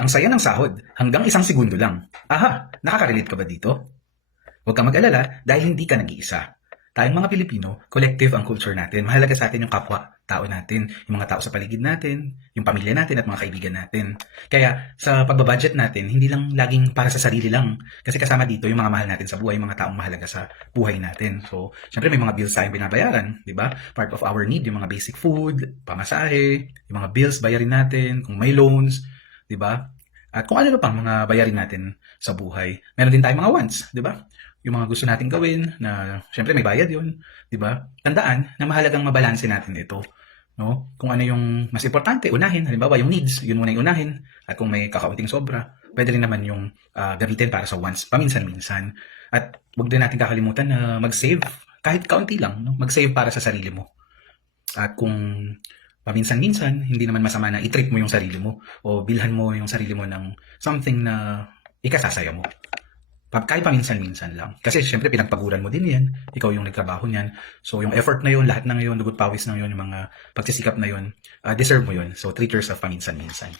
Ang saya ng sahod, hanggang 1 segundo lang. Aha, nakaka-relate ka ba dito? Huwag kang mag-alala dahil hindi ka nag-iisa. Tayong mga Pilipino, collective ang culture natin. Mahalaga sa atin yung kapwa, tao natin, yung mga tao sa paligid natin, yung pamilya natin at mga kaibigan natin. Kaya sa pagbabudget natin, hindi lang laging para sa sarili lang. Kasi kasama dito yung mga mahal natin sa buhay, yung mga taong mahalaga sa buhay natin. So, syempre may mga bills tayong binabayaran, di ba? Part of our need, yung mga basic food, pamasahe, yung mga bills bayarin natin, kung may loans, di ba? At kung ano pang mga bayarin natin sa buhay. Meron din tayong mga wants, di ba? Yung mga gusto nating gawin na syempre may bayad yun, di ba? Tandaan na mahalagang mabalanse natin ito. No? Kung ano yung mas importante, unahin. Halimbawa, yung needs, yun muna yung unahin. At kung may kakaunting sobra, pwede rin naman yung gamitin para sa wants, paminsan-minsan. At huwag din natin kakalimutan na mag-save, kahit kaunti lang. No? Mag-save para sa sarili mo. At kung paminsan-minsan, hindi naman masama na i-treat mo yung sarili mo o bilhan mo yung sarili mo ng something na ikasasaya mo. Kahit paminsan-minsan lang. Kasi syempre pinagpaguran mo din yan. Ikaw yung nagtrabaho niyan. So yung effort na yun, lahat na yun, dugot pawis na yun, yung mga pagsisikap na yun, deserve mo yun. So treat yourself paminsan-minsan.